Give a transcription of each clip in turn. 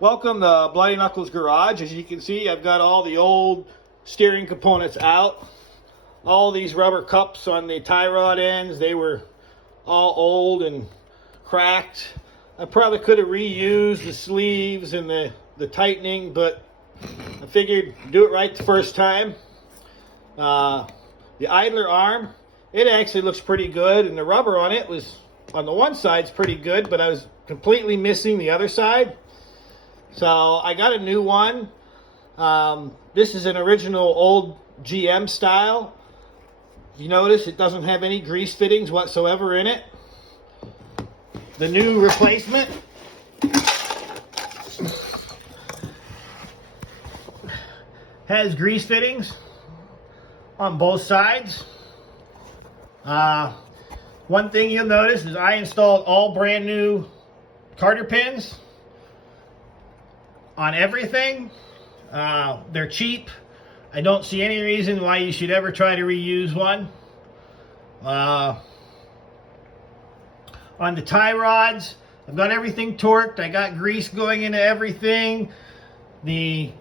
Welcome to Bloody Knuckles Garage. As you can see, I've got all the old steering components out. All these rubber cups on the tie rod ends, they were all old and cracked. I probably could have reused the sleeves and the tightening, but I figured do it right the first time. The idler arm, it actually looks pretty good, and the rubber on it was, on the one side's pretty good, but I was completely missing the other side. So I got a new one. This is an original old GM style. You notice it doesn't have any grease fittings whatsoever in it. The new replacement has grease fittings on both sides. One thing you'll notice is I installed all brand new carter pins on everything. They're cheap. I don't see any reason why you should ever try to reuse one. On the tie rods, I've got everything torqued. I got grease going into everything. The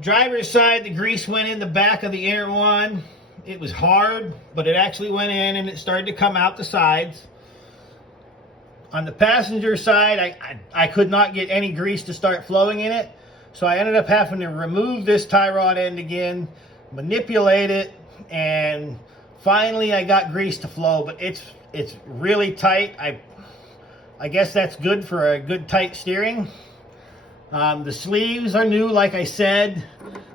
driver's side, the grease went in the back of the inner one. It was hard, but it actually went in and it started to come out the sides. On the passenger side, I could not get any grease to start flowing in it. So I ended up having to remove this tie rod end again, manipulate it, and finally I got grease to flow, but it's really tight. I guess that's good for a good tight steering. The sleeves are new, like I said.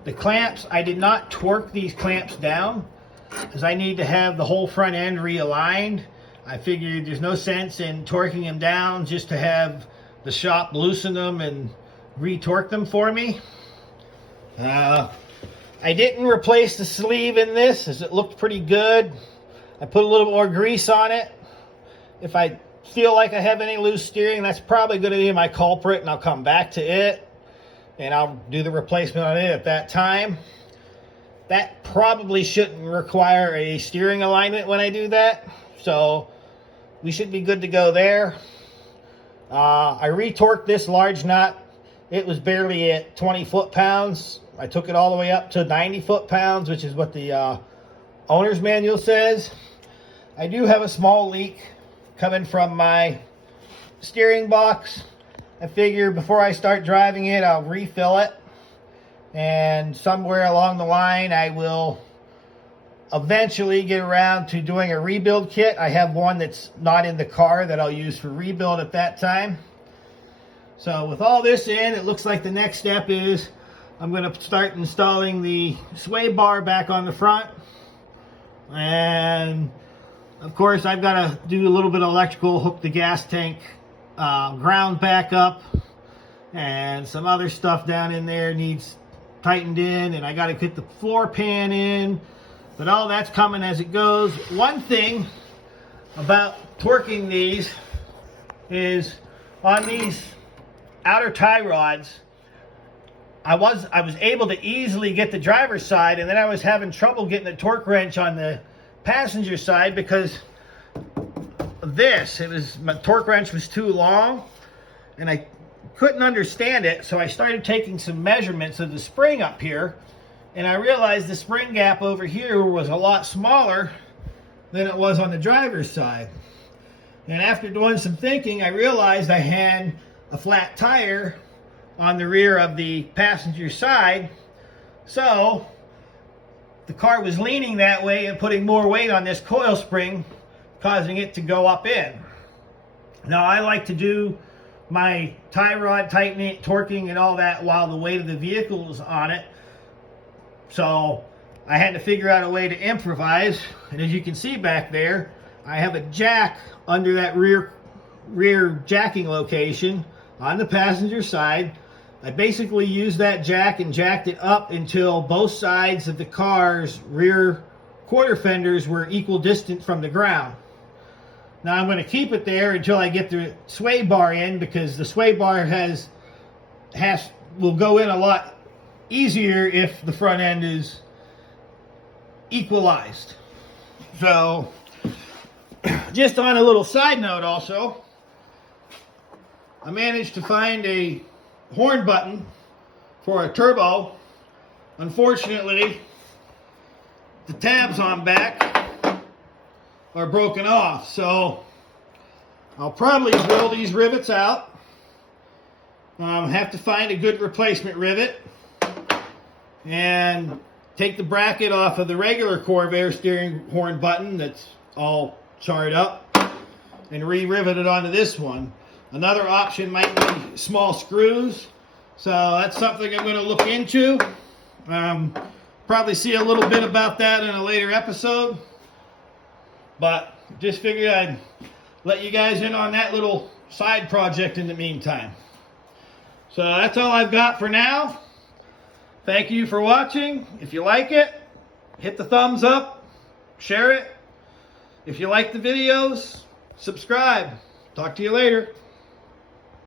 The clamps, I did not torque these clamps down because I need to have the whole front end realigned. I figured there's no sense in torquing them down just to have the shop loosen them and retorque them for me. I didn't replace the sleeve in this as it looked pretty good. I put a little more grease on it. If I feel like I have any loose steering, that's probably going to be my culprit, and I'll come back to it and I'll do the replacement on it at that time. That probably shouldn't require a steering alignment when I do that, so we should be good to go there. I retorqued this large nut. It was barely at 20 foot-pounds. I took it all the way up to 90 foot-pounds, which is what the owner's manual says. I do have a small leak coming from my steering box. I figure before I start driving it, I'll refill it. And somewhere along the line, I will eventually get around to doing a rebuild kit. I have one that's not in the car that I'll use for rebuild at that time. So with all this in, it looks like the next step is I'm going to start installing the sway bar back on the front. And of course, I've got to do a little bit of electrical, hook the gas tank ground back up, and some other stuff down in there needs tightened in, and I got to get the floor pan in, but all that's coming as it goes. One thing about torquing these is on these outer tie rods, I was able to easily get the driver's side, and then I was having trouble getting the torque wrench on the passenger side because of this. My torque wrench was too long, and I couldn't understand it, so I started taking some measurements of the spring up here, and I realized the spring gap over here was a lot smaller than it was on the driver's side. And after doing some thinking, I realized I had a flat tire on the rear of the passenger side, so the car was leaning that way and putting more weight on this coil spring, causing it to go up in. Now I like to do my tie rod tightening, torquing, and all that while the weight of the vehicle is on it, so I had to figure out a way to improvise. And as you can see back there, I have a jack under that rear jacking location on the passenger side. I basically used that jack and jacked it up until both sides of the car's rear quarter fenders were equal distant from the ground. Now I'm going to keep it there until I get the sway bar in, because the sway bar will go in a lot easier if the front end is equalized. So just on a little side note also, I managed to find a horn button for a turbo. Unfortunately, the tabs on back are broken off, so I'll probably drill these rivets out. Have to find a good replacement rivet and take the bracket off of the regular Corvair steering horn button that's all charred up and re-rivet it onto this one. Another option might be small screws, so that's something I'm going to look into. Probably see a little bit about that in a later episode, but just figured I'd let you guys in on that little side project in the meantime. So that's all I've got for now. Thank you for watching. If you like it, hit the thumbs up, share it. If you like the videos, subscribe. Talk to you later.